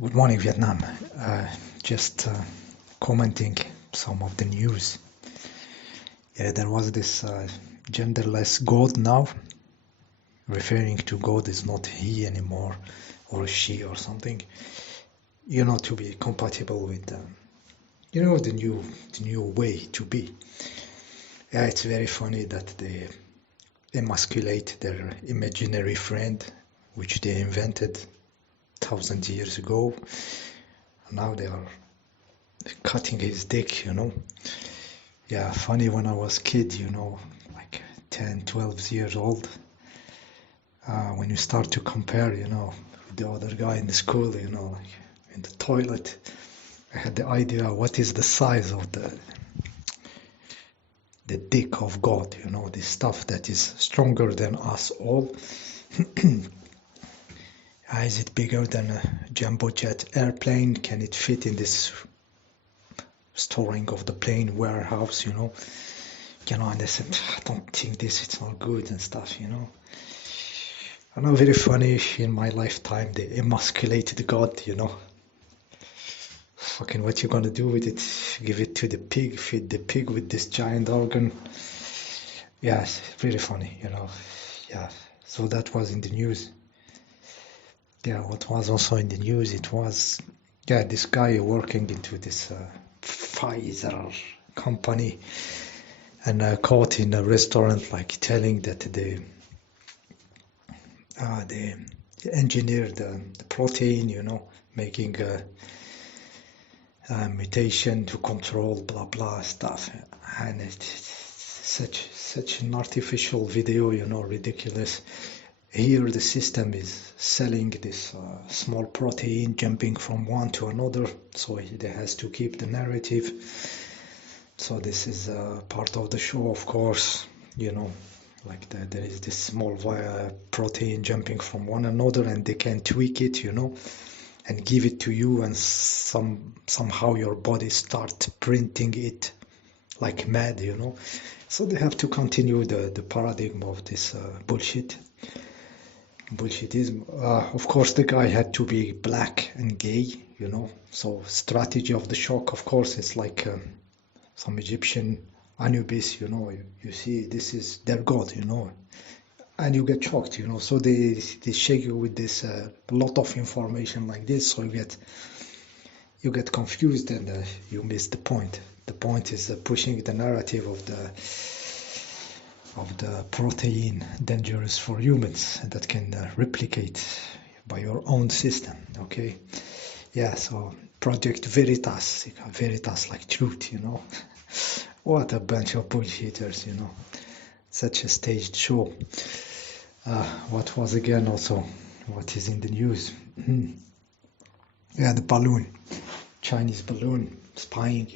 Good morning, Vietnam. Just commenting some of the news. Yeah, there was this genderless God now, referring to God is not he anymore, or she or something. To be compatible with, the new way to be. Yeah, it's very funny that they emasculate their imaginary friend, which they invented thousands of years ago. Now they are cutting his dick, Yeah, funny when I was kid, like 10, 12 years old, when you start to compare, with the other guy in the school, like in the toilet, I had the idea what is the size of the dick of God, the stuff that is stronger than us all. Is it bigger than a jumbo jet airplane? Can it fit in this storing of the plane warehouse, and I said, I don't think it's not good and stuff, I know, very funny, in my lifetime, they emasculated God, Fucking what you gonna do with it? Give it to the pig, feed the pig with this giant organ. Yeah, very funny, Yeah, so that was in the news. Yeah, what was also in the news, it was, this guy working into this Pfizer company and caught in a restaurant, like telling that they engineered the protein, making a mutation to control blah blah stuff, and it's such an artificial video, ridiculous. Here the system is selling this small protein jumping from one to another, so it has to keep the narrative. So this is part of the show, of course, like there is this small protein jumping from one another, and they can tweak it, and give it to you, and somehow your body start printing it like mad, So they have to continue the paradigm of this bullshitism. Of course, the guy had to be black and gay, So strategy of the shock, of course, it's like some Egyptian Anubis, you see, this is their god, and you get shocked, So they shake you with this lot of information like this, so you get confused and you miss the point. The point is pushing the narrative of the protein dangerous for humans that can replicate by your own system. Okay, yeah. So Project Veritas like truth. What a bunch of bullshitters. Such a staged show. What was again also? What is in the news? Yeah, the balloon, Chinese balloon spying.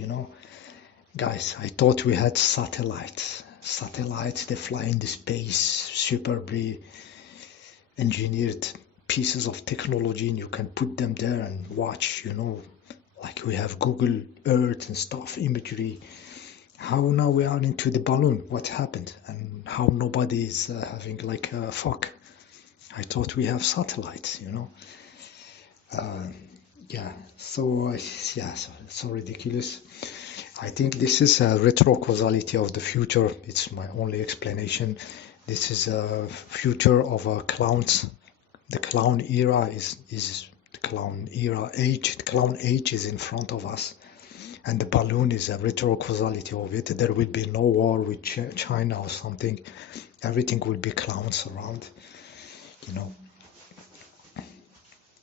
Guys, I thought we had satellites. Satellites, they fly into space, superbly engineered pieces of technology, and you can put them there and watch, like we have Google Earth and stuff, imagery. How now we are into the balloon? What happened? And how nobody is having like a fuck? I thought we have satellites, so ridiculous. I think this is a retro causality of the future. It's my only explanation. This is a future of clowns. The clown era is the clown era age. The clown age is in front of us, and the balloon is a retro causality of it. There will be no war with China or something. Everything will be clowns around,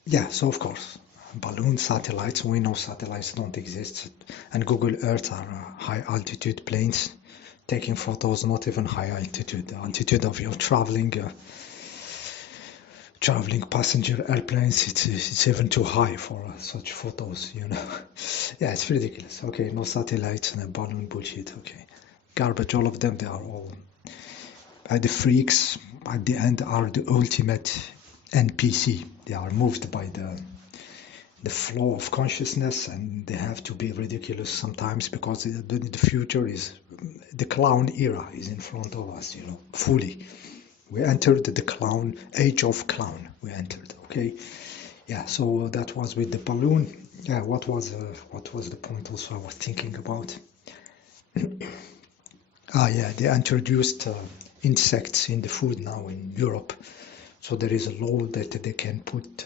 Yeah, so of course. Balloon satellites, we know satellites don't exist, and Google Earth are high altitude planes taking photos, not even high altitude. The altitude of your traveling passenger airplanes, it's even too high for such photos, Yeah, it's ridiculous. Okay, no satellites and a balloon bullshit. Okay, garbage, all of them. They are all the freaks. At the end, are the ultimate NPC. They are moved by the flow of consciousness, and they have to be ridiculous sometimes, because the future is the clown era is in front of us, fully. We entered the clown age of clown. We entered. Okay, Yeah, so that was with the balloon. Yeah, what was the point also I was thinking about? Yeah, they introduced insects in the food now in Europe. So there is a law that they can put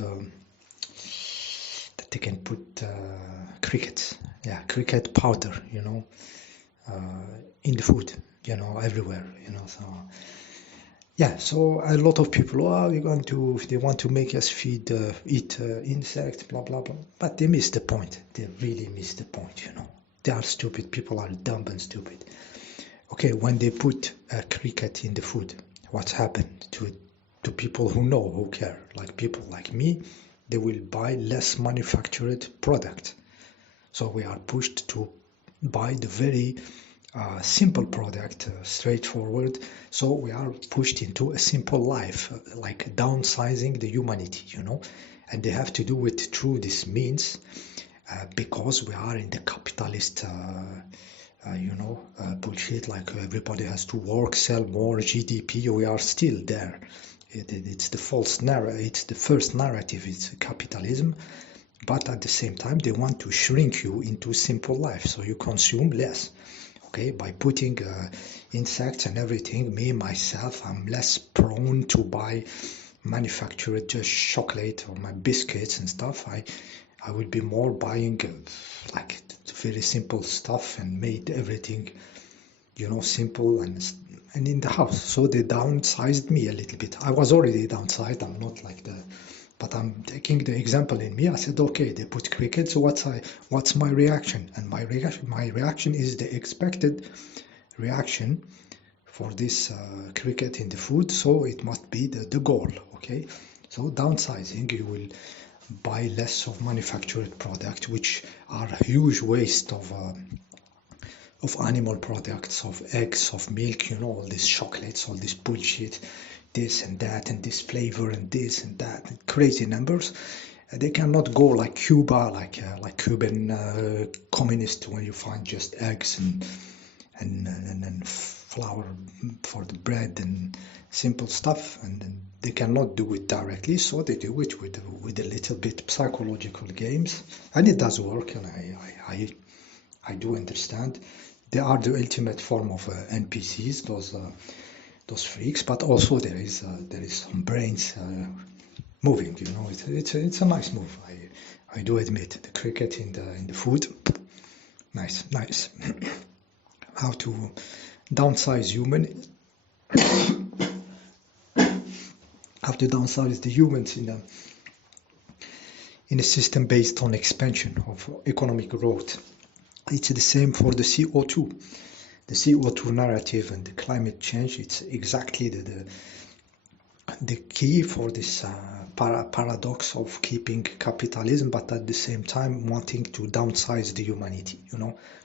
crickets, yeah, cricket powder, in the food, everywhere, So yeah, so a lot of people, they want to make us eat insects, blah blah blah, but they miss the point. They really miss the point, They are stupid. People are dumb and stupid. Okay, when they put cricket in the food, what's happened to people who know, who care, like people like me? They will buy less manufactured product. So we are pushed to buy the very simple product, straightforward. So we are pushed into a simple life, like downsizing the humanity, And they have to do it through this means because we are in the capitalist bullshit, like everybody has to work, sell more GDP. We are still there. It's the false narrative. It's the first narrative. It's capitalism, but at the same time, they want to shrink you into simple life, so you consume less. Okay, by putting insects and everything, me myself, I'm less prone to buy manufactured just chocolate or my biscuits and stuff. I would be more buying like very simple stuff and made everything, simple and in the house. So they downsized me a little bit. I was already downsized. I'm not like but I'm taking the example in me. I said, okay, they put cricket. So what's my reaction? And my reaction is the expected reaction for this cricket in the food. So it must be the goal. Okay. So downsizing, you will buy less of manufactured product, which are a huge waste of animal products, of eggs, of milk, all these chocolates, all this bullshit, this and that, and this flavor, and this and that, and crazy numbers. They cannot go like Cuba, like Cuban communist, where you find just eggs and flour for the bread and simple stuff, and they cannot do it directly, so they do it with a little bit psychological games, and it does work, and I do understand. They are the ultimate form of NPCs, those freaks, but also there is some brains moving. It's a nice move. I do admit the cricket in the food, nice. How to downsize the humans in a system based on expansion of economic growth. It's the same for the CO2. The CO2 narrative and the climate change, it's exactly the key for this paradox of keeping capitalism, but at the same time wanting to downsize the humanity,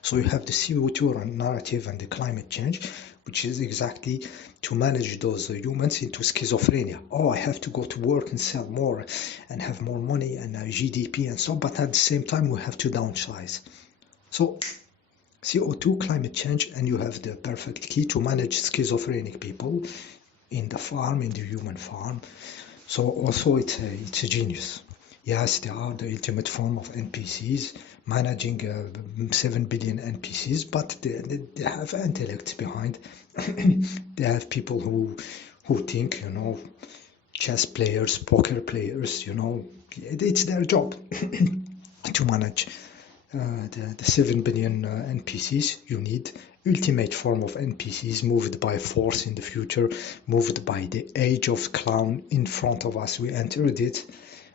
So you have the CO2 narrative and the climate change, which is exactly to manage those humans into schizophrenia. Oh, I have to go to work and sell more and have more money and GDP and so on, but at the same time we have to downsize. So CO2, climate change, and you have the perfect key to manage schizophrenic people in the human farm. So also it's a genius. Yes, they are the ultimate form of NPCs, managing 7 billion NPCs, but they have intellect behind. They have people who think, chess players, poker players, it's their job to manage the 7 billion NPCs. You need ultimate form of NPCs moved by force in the future, moved by the age of clown in front of us. We entered it.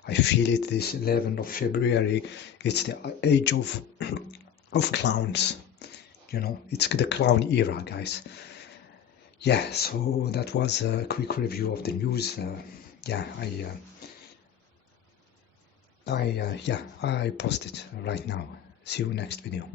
I feel it this 11th of February. It's the age of clowns. It's the clown era, guys. Yeah, so that was a quick review of the news. I post it right now. See you next video.